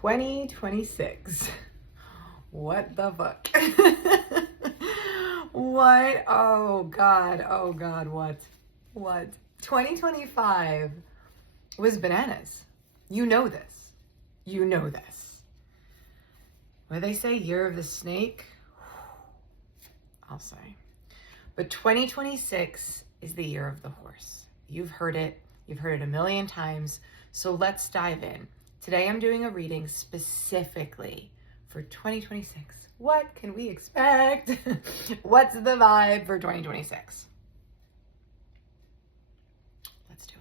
2026. What the fuck? What? Oh God, what? 2025 was bananas. You know this. You know this. What do they say? Year of the snake? I'll say. But 2026 is the year of the horse. You've heard it. You've heard it a million times. So let's dive in. Today I'm doing a reading specifically for 2026. What can we expect? What's the vibe for 2026? Let's do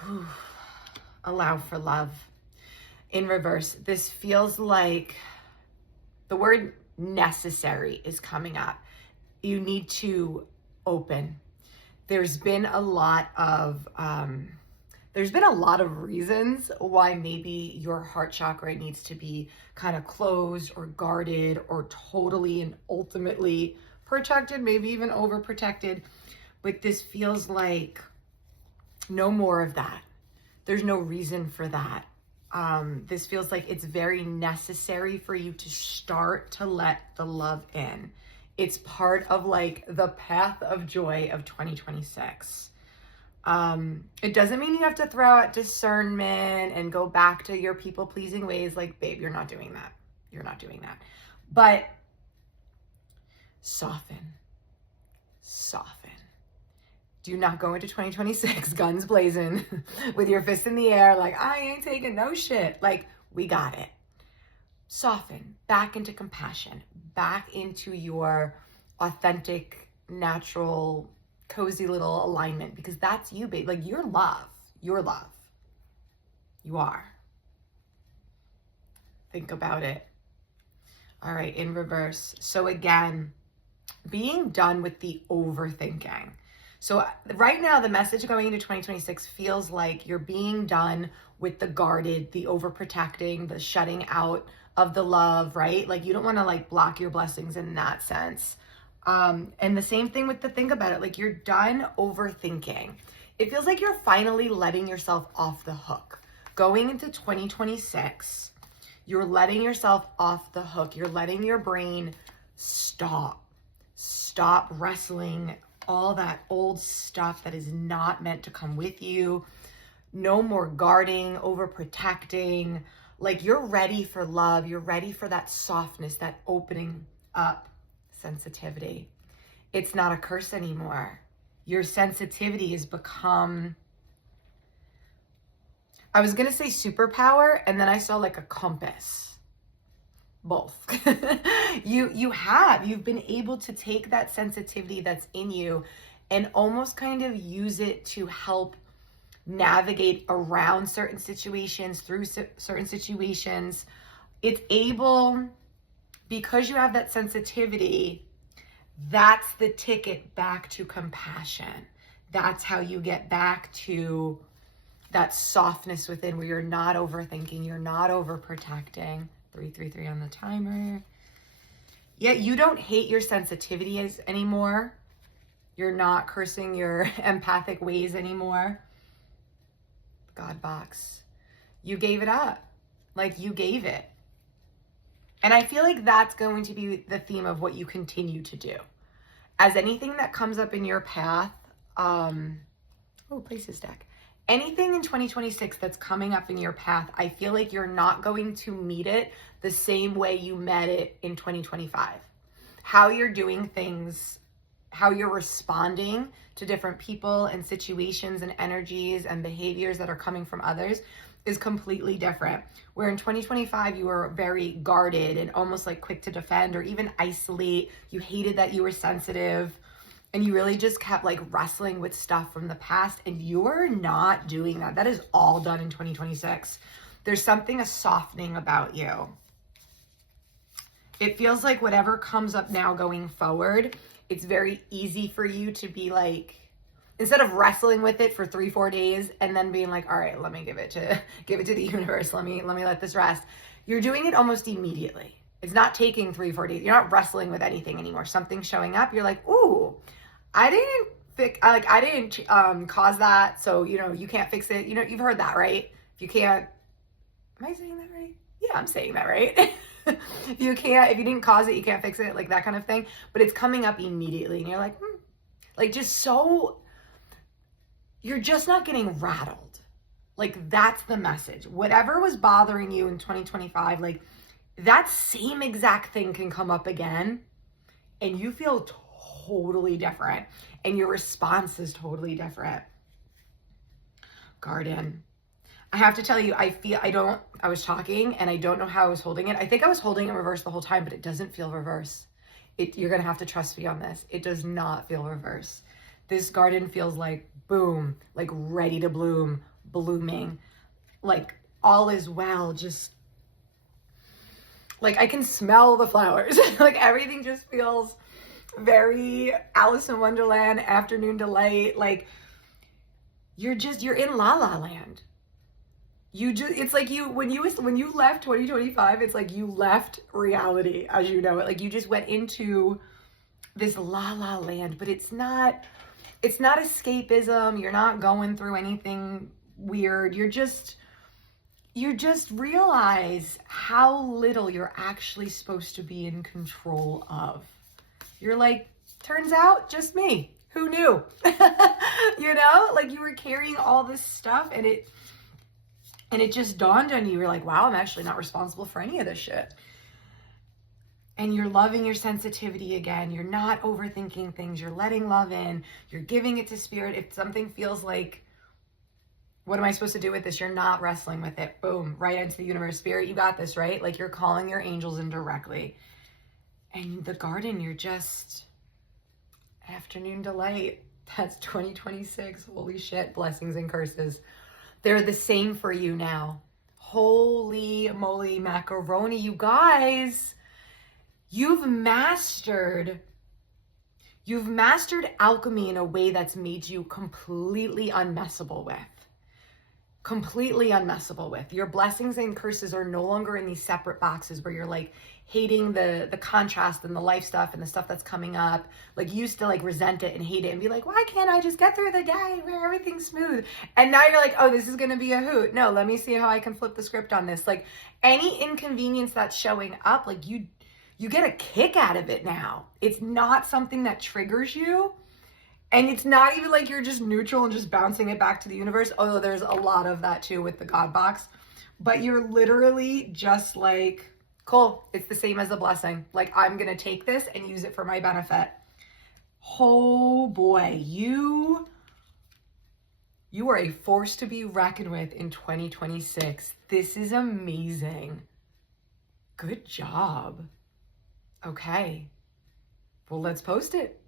it. Allow for love. In reverse, this feels like the word necessary is coming up. You need to open. There's been a lot of reasons why maybe your heart chakra needs to be kind of closed or guarded or totally and ultimately protected, maybe even overprotected. But this feels like no more of that. There's no reason for that. This feels like it's very necessary for you to start to let the love in. It's part of like the path of joy of 2026. It doesn't mean you have to throw out discernment and go back to your people-pleasing ways. Like, babe, you're not doing that. You're not doing that. But soften. Do not go into 2026 guns blazing with your fist in the air like, I ain't taking no shit. Like, we got it. Soften, back into compassion, back into your authentic, natural, cozy little alignment, because that's you, babe. Like, you're love. You're love. You are. Think about it. All right, in reverse. So again, being done with the overthinking. So right now, the message going into 2026 feels like you're being done with the guarded, the overprotecting, the shutting out of the love, right? Like, you don't want to like block your blessings in that sense. And the same thing with the think about it, like you're done overthinking. It feels like you're finally letting yourself off the hook. Going into 2026, you're letting yourself off the hook. You're letting your brain stop wrestling all that old stuff that is not meant to come with you. No more guarding, overprotecting. Like, you're ready for love. You're ready for that softness, that opening up sensitivity. It's not a curse anymore. Your sensitivity has become, I was going to say superpower, and then I saw like a compass. Both. You've been able to take that sensitivity that's in you and almost kind of use it to help navigate around certain situations, through certain situations. It's able, because you have that sensitivity, that's the ticket back to compassion. That's how you get back to that softness within, where you're not overthinking, you're not overprotecting. 333 on the timer. Yeah, you don't hate your sensitivity anymore. You're not cursing your empathic ways anymore. God box. You gave it up. Like, you gave it. And I feel like that's going to be the theme of what you continue to do. As anything that comes up in your path, places deck. Anything in 2026 that's coming up in your path, I feel like you're not going to meet it the same way you met it in 2025. How you're doing things, how you're responding to different people and situations and energies and behaviors that are coming from others is completely different. Where in 2025, you were very guarded and almost like quick to defend or even isolate. You hated that you were sensitive. And you really just kept like wrestling with stuff from the past, and you're not doing that. That is all done in 2026. There's something, a softening about you. It feels like whatever comes up now going forward, it's very easy for you to be like, instead of wrestling with it for 3-4 days and then being like, all right, let me give it to the universe. Let me let this rest. You're doing it almost immediately. It's not taking 3-4 days. You're not wrestling with anything anymore. Something's showing up. You're like, ooh, I didn't cause that, so you can't fix it. You've heard that, right? If you can't, am I saying that right? Yeah, I'm saying that right. If you didn't cause it, you can't fix it, like that kind of thing. But it's coming up immediately and you're like, like just so, you're just not getting rattled. Like that's the message. Whatever was bothering you in 2025, like that same exact thing can come up again and you feel totally different and your response is totally different. Garden. I have to tell you, I was talking and I don't know how I was holding it. I think I was holding it in reverse the whole time, but it doesn't feel reverse. You're going to have to trust me on this. It does not feel reverse. This garden feels like boom, like ready to bloom, blooming, like all is well, just like I can smell the flowers. Like everything just feels very Alice in Wonderland, afternoon delight. Like you're in La La Land. It's like when you left 2025, it's like you left reality as you know it. Like you just went into this La La Land, but it's not escapism. You're not going through anything weird. You just realize how little you're actually supposed to be in control of. You're like, turns out just me. Who knew? You know, like you were carrying all this stuff and it just dawned on you. You're like, wow, I'm actually not responsible for any of this shit. And you're loving your sensitivity again. You're not overthinking things. You're letting love in. You're giving it to spirit. If something feels like, what am I supposed to do with this? You're not wrestling with it. Boom, right into the universe. Spirit, you got this, right? Like you're calling your angels in directly. And the garden, you're just afternoon delight. That's 2026. Holy shit, blessings and curses. They're the same for you now. Holy moly macaroni, you guys. You've mastered alchemy in a way that's made you completely unmessable with. Completely unmessable with. Your blessings and curses are no longer in these separate boxes where you're like hating the contrast and the life stuff and the stuff that's coming up. Like you used to like resent it and hate it and be like, why can't I just get through the day where everything's smooth? And now you're like, oh, this is gonna be a hoot. No, let me see how I can flip the script on this. Like any inconvenience that's showing up, like you get a kick out of it now. It's not something that triggers you. And it's not even like you're just neutral and just bouncing it back to the universe. Although there's a lot of that too with the God box. But you're literally just like, cool, it's the same as a blessing. Like I'm going to take this and use it for my benefit. Oh boy, you are a force to be reckoned with in 2026. This is amazing. Good job. Okay. Well, let's post it.